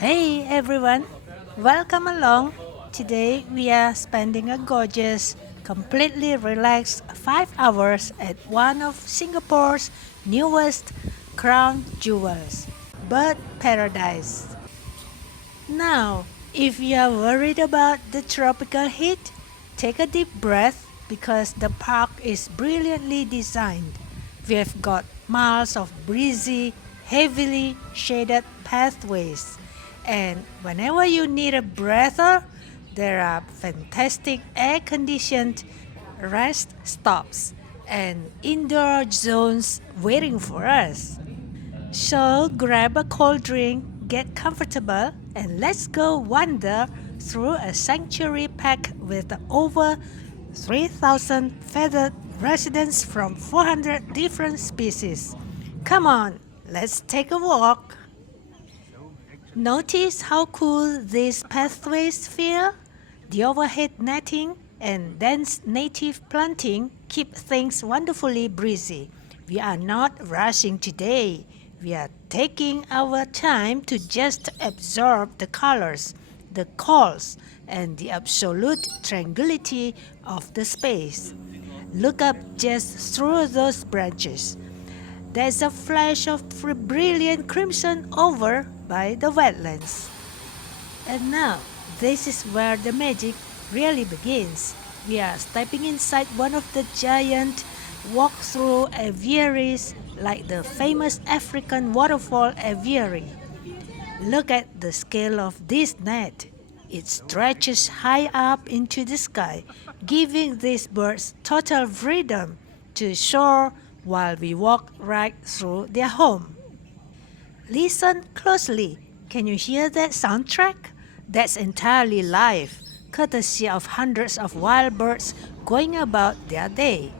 Hey everyone, welcome along. Today we are spending a gorgeous, completely relaxed 5 hours at one of Singapore's newest crown jewels, Bird Paradise. Now, if you are worried about the tropical heat, take a deep breath because the park is brilliantly designed. We have got miles of breezy, heavily shaded pathways. And whenever you need a breather, there are fantastic air conditioned rest stops and indoor zones waiting for us. So grab a cold drink, get comfortable, and let's go wander through a sanctuary packed with over 3,000 feathered residents from 400 different species. Come on, let's take a walk. Notice how cool these pathways feel? The overhead netting and dense native planting keep things wonderfully breezy. We are not rushing today. We are taking our time to just absorb the colors, the calls, and the absolute tranquility of the space. Look up just through those branches. There's a flash of brilliant crimson over by the wetlands. And now, this is where the magic really begins. We are stepping inside one of the giant walk-through aviaries like the famous African waterfall aviary. Look at the scale of this net. It stretches high up into the sky, giving these birds total freedom to soar while we walk right through their home. Listen closely. Can you hear that soundtrack? That's entirely live, courtesy of hundreds of wild birds going about their day.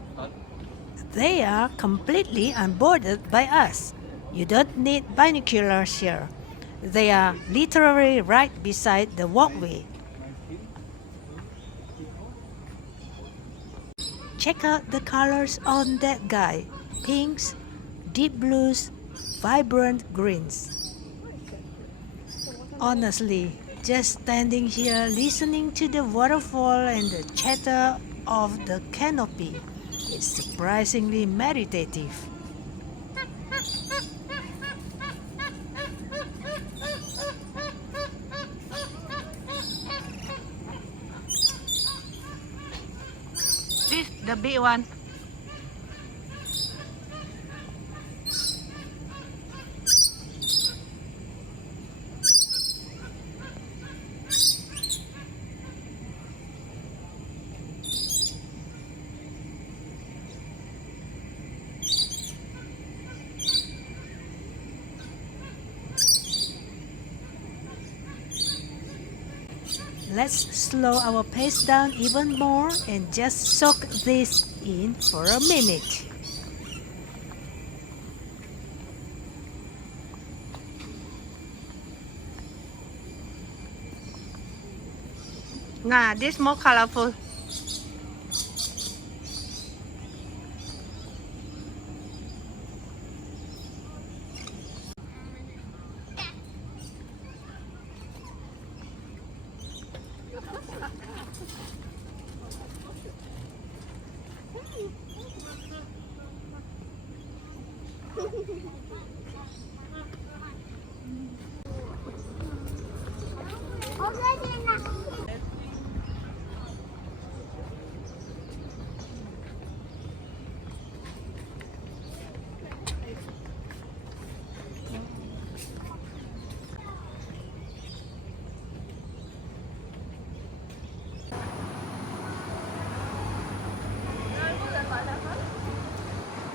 They are completely unboarded by us. You don't need binoculars here. They are literally right beside the walkway. Check out the colors on that guy. Pinks, deep blues, vibrant greens. Honestly, just standing here listening to the waterfall and the chatter of the canopy is surprisingly meditative. This the big one. Let's slow our pace down even more and just soak this in for a minute. Nah, this more colorful.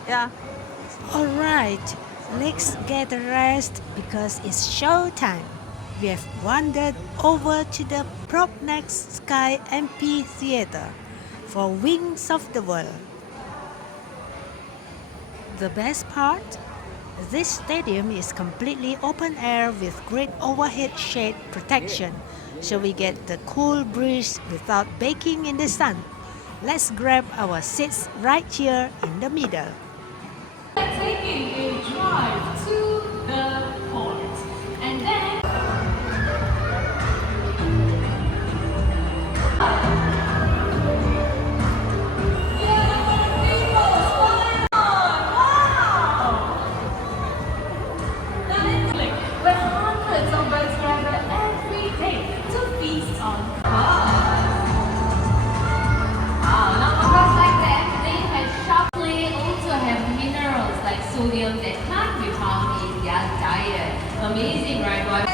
Yeah. Alright, let's get rest because it's show time. We have wandered over to the Prop Nex Sky Amphitheater for Wings of the World. The best part? This stadium is completely open air with great overhead shade protection, so we get the cool breeze without baking in the sun. Let's grab our seats right here in the middle. Taking a drive to the port and then Alright, boys.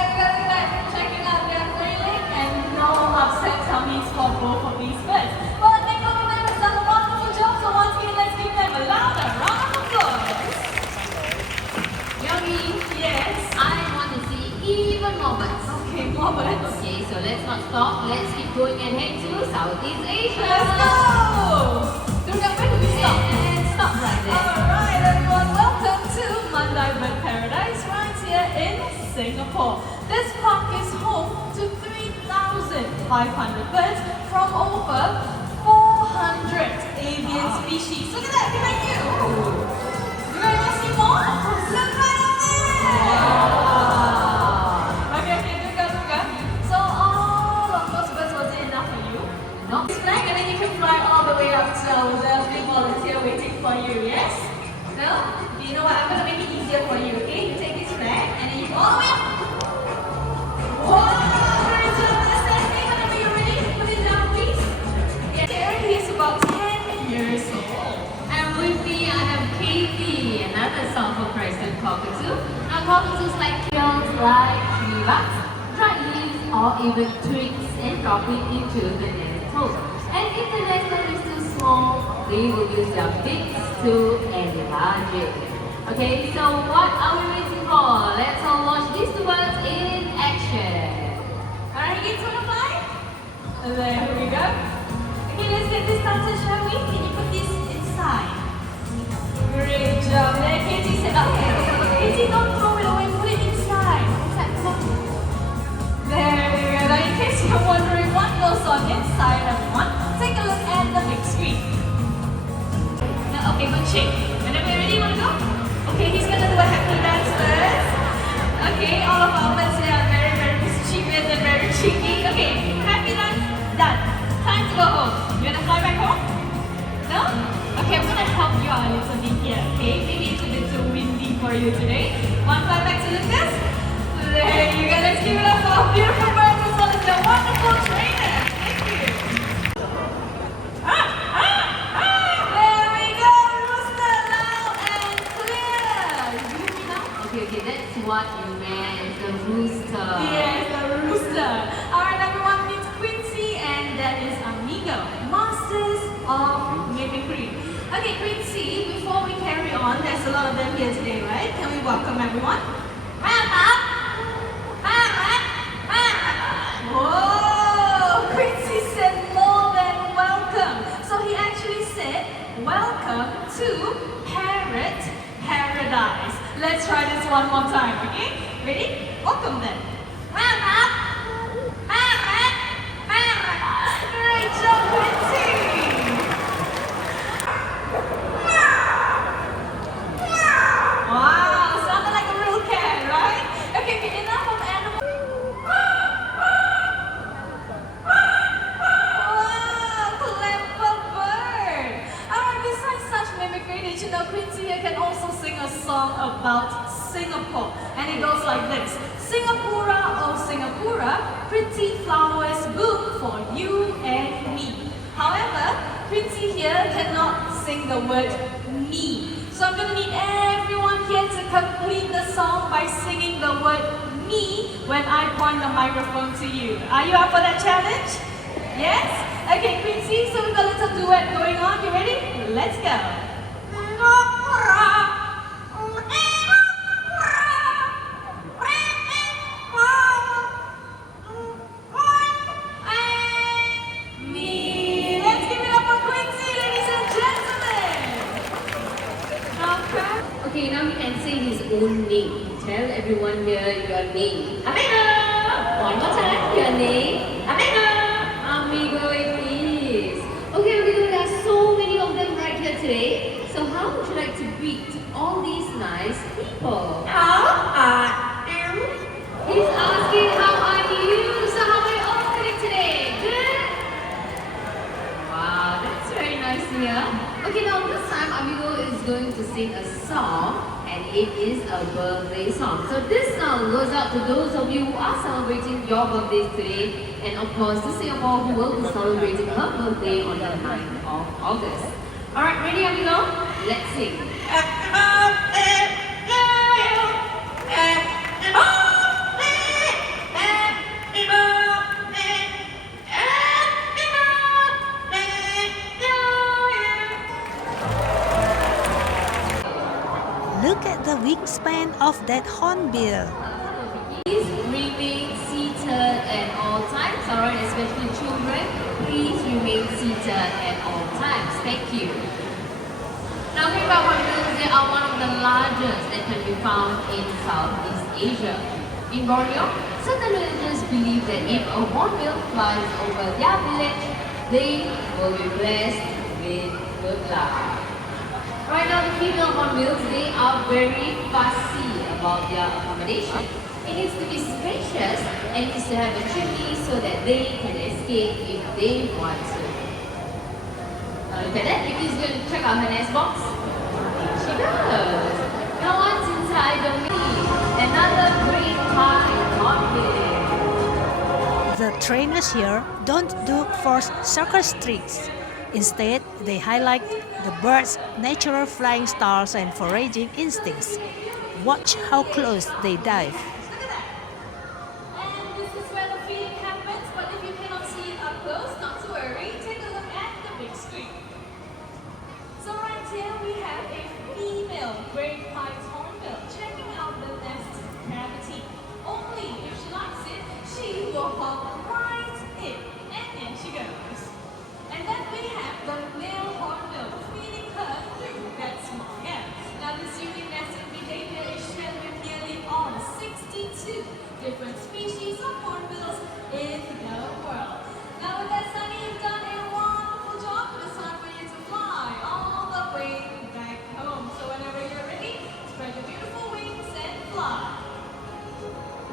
Checking out their trailing and no upset tummies for both of these birds. But I think both of them have done a wonderful job, so once again, let's give them a louder round of applause. Yogi, Yes. I want to see even more birds. Okay, more birds. Okay, so let's not stop. Let's keep going and head to Southeast Asia. Let's go! Durga, where do we stop? And stop right there. Alright everyone, welcome to Mandai Bird Paradise right here in Singapore. This park is home to 3,500 birds from over 400 avian species. Look at that behind you! You guys want to see more? Look right up there! Okay, Durga. So all of those birds, was it enough for you? No. This flag and then you can fly all the way up to our lovely volunteer waiting for you, yes? No? You know what, I'm going to make it easier for you, okay? You take this flag and then you go all the way up. Whoa! Very good, that's that thing. Whenever you're ready, put it down, please. Yeah, Terry is about 10 years old. And with me, I have Katie, another song for Preston cockatoo. Now, cockatoos like kills like tree rocks, dried leaves, or even twigs and dropping into the nest hole. And if the nest hole is too small, they will use their beaks to enlarge it. Okay, so what are we waiting for? Let's all watch these two birds in action. Alright, kids, wanna fly? And then here we go. Okay, let's get this started, shall we? Can you put this inside? Great job. There, Katie said, okay. Katie, don't throw it away, put it inside. There we go. Now, in case you're wondering what goes on inside, everyone, take a look at the big screen. Now, okay, good shake. And then, ready? You wanna go? Okay, he's gonna do a happy dance first. Okay, all of our birds here are very, very mischievous and very cheeky. Okay, happy dance, done. Time to go home. You wanna fly back home? No? Okay, I'm gonna help you out a little bit here, okay? Maybe it's a bit too windy for you today. One fly back to Lucas. There you go. Let's give it up for our beautiful birds as well as their wonderful trainers. Thank you. There we go. Rooster, loud and clear. You hear me now? Okay, that's what you meant, the rooster. Yes, the rooster. Alright everyone, meet Quincy and that is Amigo, masters of mimicry. Okay, Quincy, before we carry on, there's a lot of them here today, right? Can we welcome everyone? Whoa! Quincy said more than welcome. So he actually said, welcome to Parrot Paradise. Let's try this one more time, okay? Ready? Welcome then. Great job, Quincy! Wow, sounded like a real cat, right? Okay, enough of animals. Wow, clever bird. Alright, besides such mimicry, did you know Quincy here can also sing a song about Singapore? And it goes like this. Singapura, oh Singapura, pretty flowers bloom for you and me. However, Quincy here cannot sing the word me. So I'm going to need everyone here to complete the song by singing the word me when I point the microphone to you. Are you up for that challenge? Yes? Okay, Quincy, so we've got a little duet going on. You ready? Let's go. Me. Let's give it up for Quincy, ladies and gentlemen. Okay. Okay, now he can say his own name. Tell everyone here your name. Amigo! One more time, your name. Amigo! Amigo it is. Okay, Amigo, there are so many of them right here today. So how would you like to greet all these nice people? How are you? He's asking how are you? So how are you all feeling today? Good? Wow, that's very nice to hear. Okay, now this time Amigo is going to sing a song. And it is a birthday song. So this song goes out to those of you who are celebrating your birthdays today, and of course to Singapore who will be celebrating her birthday on the 9th of August. Alright, ready amigo? Let's sing. that hornbill? Please remain seated at all times, alright, especially children. Please remain seated at all times. Thank you. Now, green hornbills, they are one of the largest that can be found in Southeast Asia. In Borneo, certain villagers believe that if a hornbill flies over their village, they will be blessed with good luck. Right now, the female hornbills, they are very fussy about their accommodation. It needs to be spacious and needs to have a chimney so that they can escape if they want to. Now look at that, Vicky's going to check out her nest box. She does. Now what's inside the meat? Another great pie hornbill. The trainers here don't do forced circus tricks. Instead, they highlight the bird's natural flying styles and foraging instincts. Watch how close they dive. And this is where the feeding happens, but if you cannot see it up close, not to worry, take a look at the big screen. So right here we have a female great white hornbill checking out the nest cavity. Only if she likes it, she will hop right in. And in she goes. And then we have the male hornbill feeding her through that small gap. Now this unique nesting behavior is shared with nearly all 62 different species of hornbills in the world. Now with that, Sunny, you've done a wonderful job. It's time for you to fly all the way back home. So whenever you're ready, spread your beautiful wings and fly.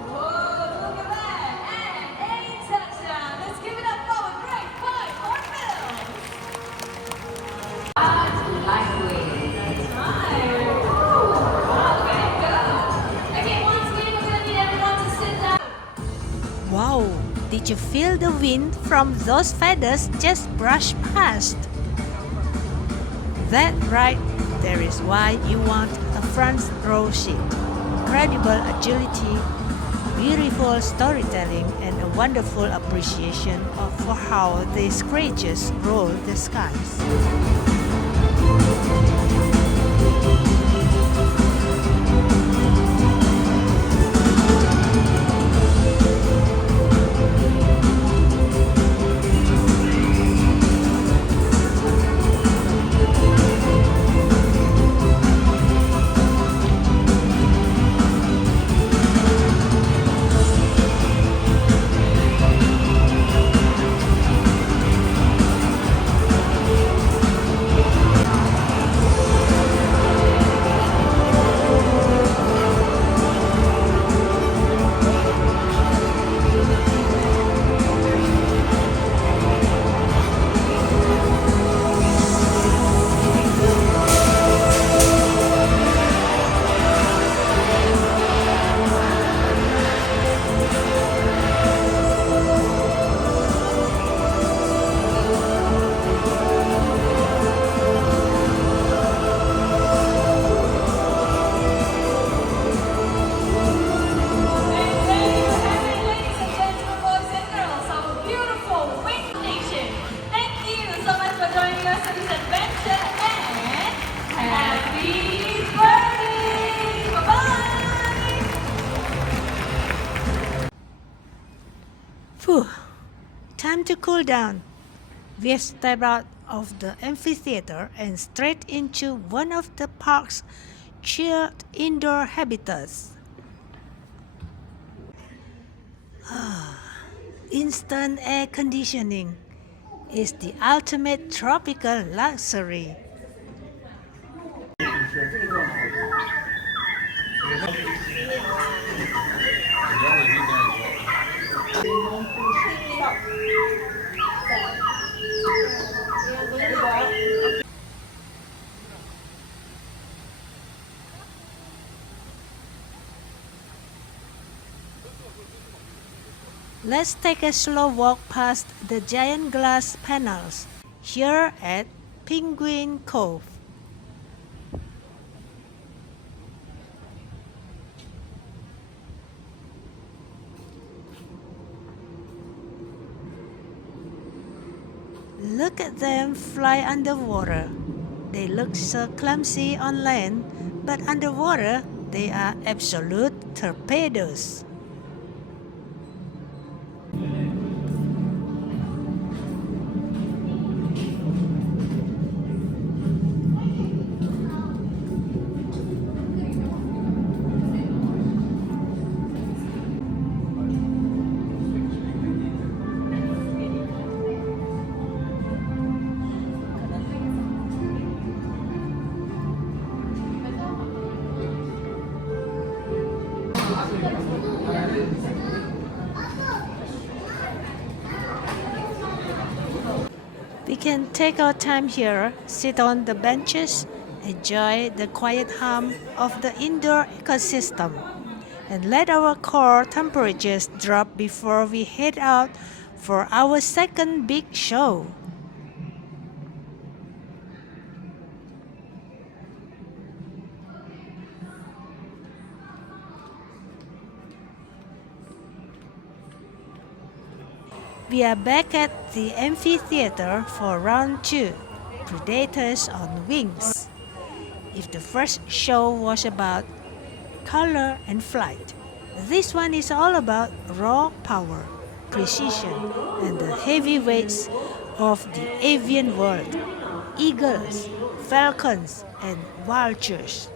Whoa, look at that. And a touchdown. Let's give it up for a great white hornbill. Lightweight. That's right. Wow, look at it go. Okay, once again, we're going to need everyone to sit down. Wow, did you feel the wind from those feathers just brush past? That right, there is why you want a front row seat. Incredible agility, beautiful storytelling, and a wonderful appreciation for how these creatures roll the skies. Phew, time to cool down. We have stepped out of the amphitheater and straight into one of the park's chilled indoor habitats. Instant air conditioning is the ultimate tropical luxury. Let's take a slow walk past the giant glass panels here at Penguin Cove. Look at them fly underwater. They look so clumsy on land, but underwater They are absolute torpedoes. We can take our time here, sit on the benches, enjoy the quiet hum of the indoor ecosystem, and let our core temperatures drop before we head out for our second big show. We are back at the amphitheater for round 2, Predators on Wings. If the first show was about color and flight, this one is all about raw power, precision, and the heavy weights of the avian world: eagles, falcons, and vultures.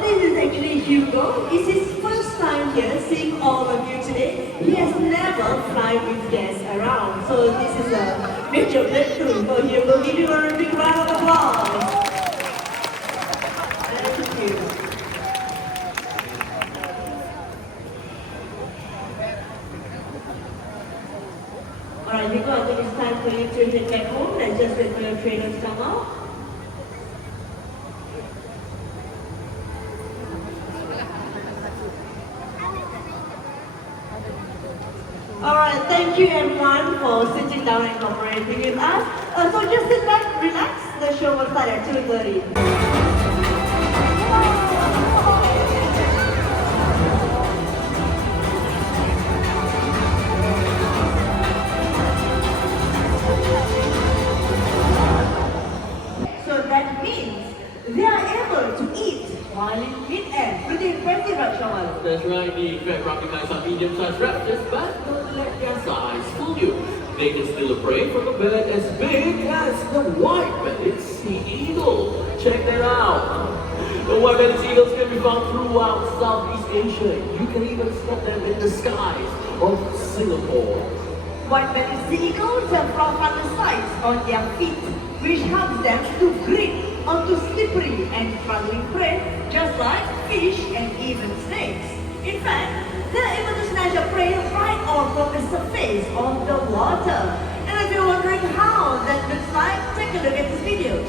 This is actually Hugo. It's his first time here seeing all of you today. He has never flown with guests around, so this is a major breakthrough for Hugo. Give him a big round of applause. Thank you. Alright, Hugo, I think it's time for you to head back home. Let's just wait for your trainer to come out. Alright, thank you everyone for sitting down and cooperating with us. So just sit back, relax. The show will start at 2:30. So that means they are able to eat while in mid-air. Pretty impressive, right, Shamal? That's right, the crab recognize are medium-sized raptors, but don't let their size fool you. They can steal a prey from a bird as big as the white-bellied sea eagle. Check that out. The white-bellied sea eagles can be found throughout Southeast Asia. You can even spot them in the skies of Singapore. White-bellied sea eagles have rough undersides on their feet, which helps them to grip onto slippery and struggling prey, just like fish and even snakes. In fact, they're able to snatch a prey right off from the surface of the water. And if you're wondering how that looks like, take a look at this video.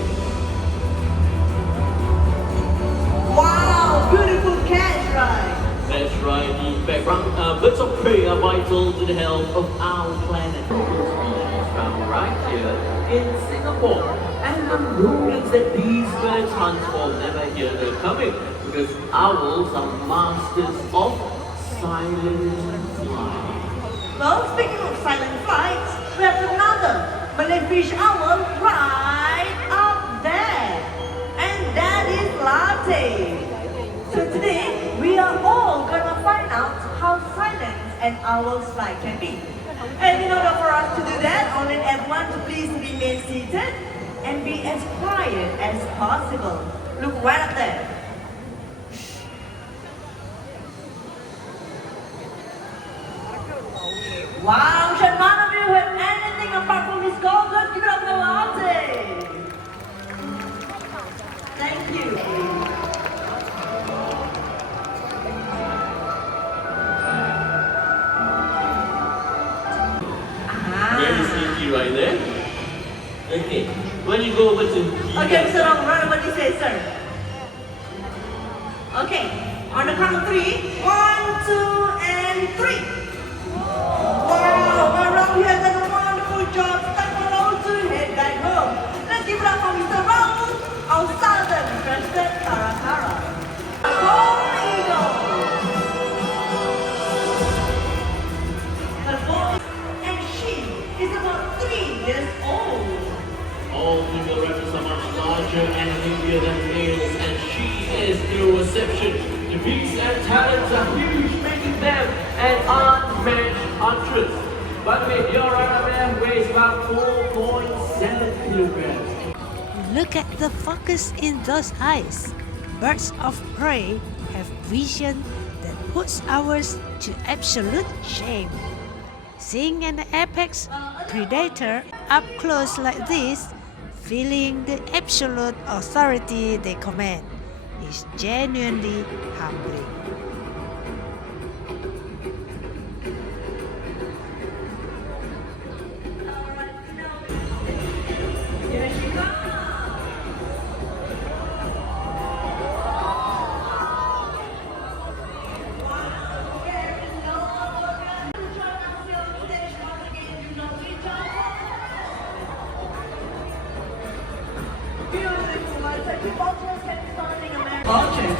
Wow, beautiful catch, right? That's right, the background birds of prey are vital to the health of our planet. Species found right here in Singapore. And the rule that these birds hunt for never hear them coming, because owls are masters of silent flight. Well, speaking of silent flights, we have another Malay fish owl right up there. And that is Latte. So today, we are all gonna find out how silent an owl's flight can be. And in order for us to do that, I want everyone to please remain seated and be as quiet as possible. Look right up there. Wow, should none of you have anything apart from this gold? Let's give it up to Latte. Thank you. Very sneaky right there. Okay, when you go over to Okay, Mr. Long, right, what do you say, sir? Okay, on the count of three. 1, 2, and 3. Wow, around here done a wonderful job. Time for all to head back home. Let's give it up for Mr. Raoul, our southern crested Caracara. Home Eagle. Her voice, and she is about 3 years old. All female raptors are much larger and heavier than males, and she is no exception. The beaks and talons are huge, making them an unmatched huntress. By the way, your runaway weighs about 4.7 kilograms. Look at the focus in those eyes. Birds of prey have vision that puts ours to absolute shame. Seeing an apex predator up close like this, feeling the absolute authority they command, is genuinely humbling. Here she comes. Vultures,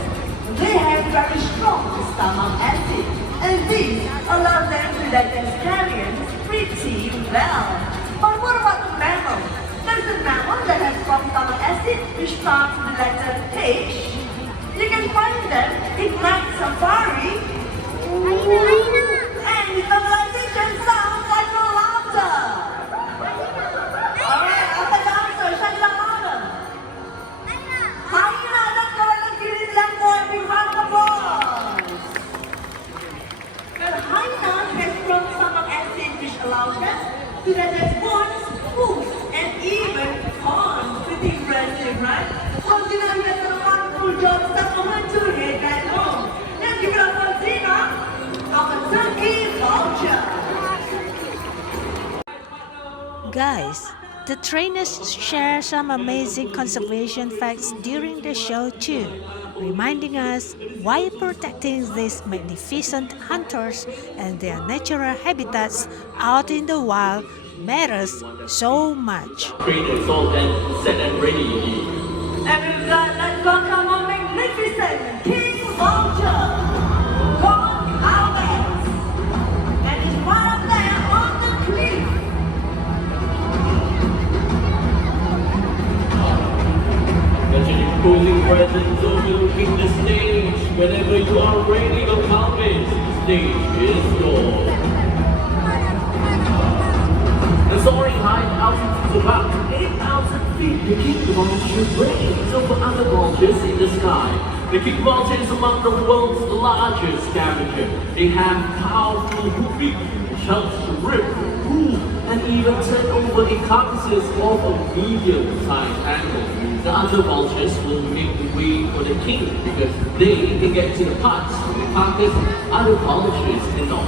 they have very strong stomach acid, and this allows them to digest carrions pretty well. But what about the mammal? There's a mammal that has strong stomach acid which starts with the letter H. You can find them in night safari. And the conversation sounds like no laughter. Alright, after the answer, shut it down louder. Hyena, let's go and give this young boy a big round of applause. Well, hyena has strong stomach acid which allows them to digest bones, hooves, and even corn. Pretty impressive, right? So Gina, you have done a wonderful job. Step on to head back home. Let's give it up for Gina, our turkey vulture. Guys, the trainers share some amazing conservation facts during the show too, reminding us why protecting these magnificent hunters and their natural habitats out in the wild matters so much. Trainers all and set and ready. And with that, let's welcome our magnificent King Vulture, called Albert. And he's right up there on the cliff. Such an imposing presence overlooking the stage. Whenever you are ready to compass, the stage is yours. The soaring height altitude is about 8,000 feet. The king vulture reigns over other vultures in the sky. The king vulture is among the world's largest scavenger. They have powerful hoofing, which helps to rip, pull, and even turn over the carcasses of a medium-sized animal. The other vultures will make the way for the king because they can get to the parts of the carcass other vultures cannot.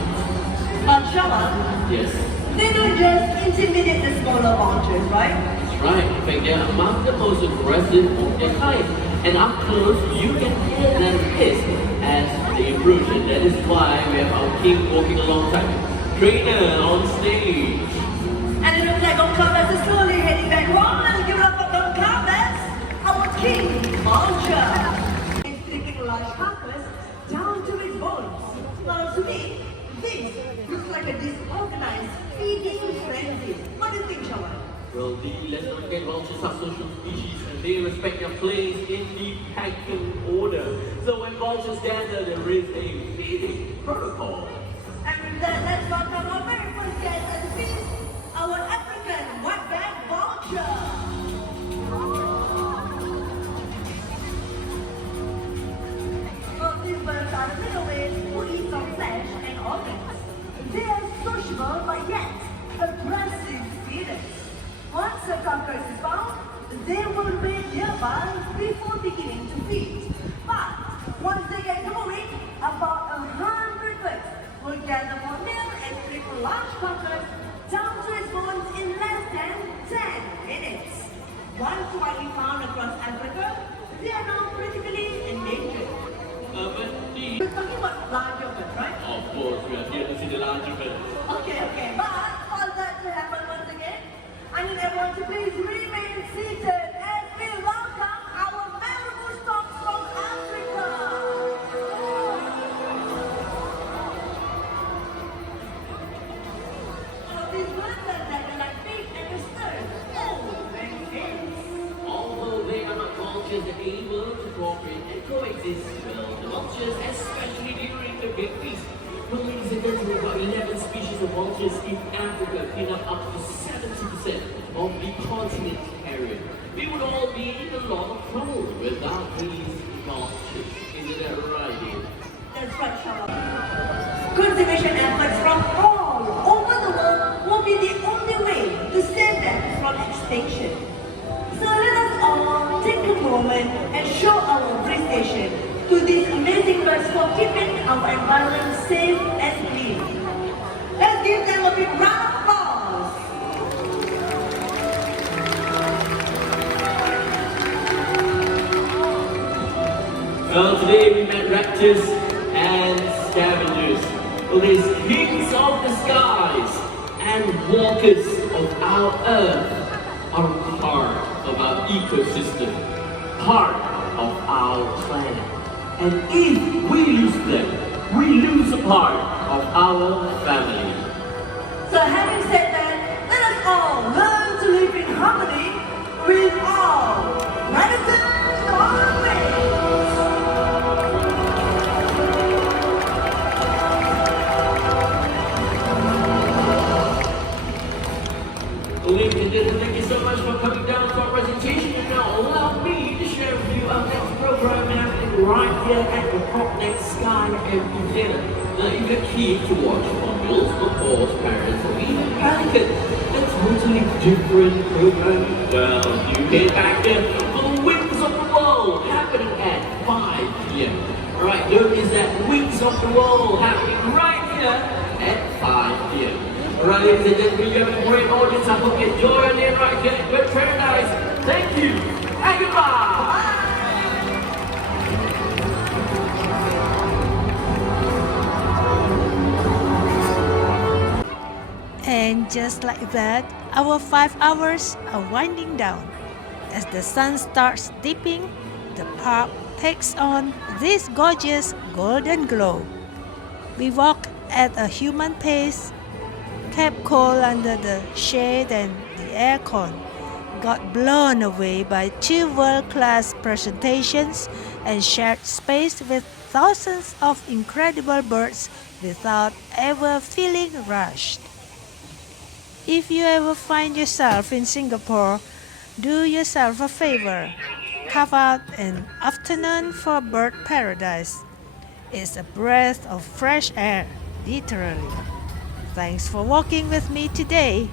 But Shala, Yes, they don't just intimidate the smaller vultures, right? that's right. In fact, they are among the most aggressive of their kind. And up close, you can hear them hiss as they approach. And that is why we have our king walking alongside trainer on stage. And it looks like Don Carlos is slowly heading back home. Let's give it up for Don Carlos, our king vulture. He's taking a large carcass down to his bones. Now to me, this looks like a disorganized feeding frenzy. What do you think, Shawan? Well, the let's not forget vultures are social species and they respect their place in the pecking order. So when vultures gather, there is a feeding protocol. And with that, let's welcome our very first guest at the feast, our African wetback vulture. Well, these birds are middleweight who eat some flesh and organs. They are sociable but yet aggressive feeders. Once a carcass is found, they will wait nearby before beginning to feed. But once they get going, about 100 birds will gather for a meal and flip a large carcass down to its bones in less than 10 minutes. Once widely found across Africa, they are now critically endangered. But the... We're talking about larger birds, right? Of course, we are here to see the larger bird. Okay. But for that to happen once again, I need everyone to please remain seated as we welcome our valuable stocks from Africa. So these birds are like big and disturbed. Oh, very famous. Although they are not vultures, they're able to cooperate and coexist well with the vultures, especially during the big feast. Well, ladies and gentlemen, about 11 species of vultures in Africa clean up to 70% of the continent area. We would all be in a lot of trouble without these vultures. Isn't that right, Ian? That's right, Shabba. Conservation efforts from all over the world will be the only way to save them from extinction. So let us all take a moment and show our appreciation to these amazing birds for keeping our environment safe and clean. Let's give them a big round of applause. Well, today we met raptors and scavengers. Well, these kings of the skies and walkers of our earth are part of our ecosystem, part of our planet. And if we lose them, we lose a part of our family. So having said that, let us all learn to live in harmony with all gratitude always. Ladies and gentlemen, thank you so much for coming down to our presentation. And now allow me to share with you our next program happening right here at the Prop Nex Sky Amphitheater. Now, if you're keen to watch bundles, of course, parents, or even Pelican, a totally different program, well, you get back there for the Wings of the World happening at 5 p.m. Alright, there is that Wings of the World happening right here at 5 p.m. Alright, ladies and gentlemen, you have a great audience. I hope you enjoy your day right here at Good Paradise. Thank you, and goodbye. And just like that, our 5 hours are winding down. As the sun starts dipping, the park takes on this gorgeous golden glow. We walk at a human pace, kept cool under the shade and the aircon, got blown away by 2 world-class presentations and shared space with thousands of incredible birds without ever feeling rushed. If you ever find yourself in Singapore, do yourself a favor. Carve out an afternoon for bird paradise. It's a breath of fresh air, literally. Thanks for walking with me today.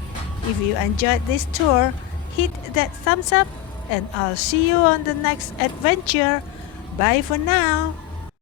If you enjoyed this tour, hit that thumbs up and I'll see you on the next adventure. Bye for now.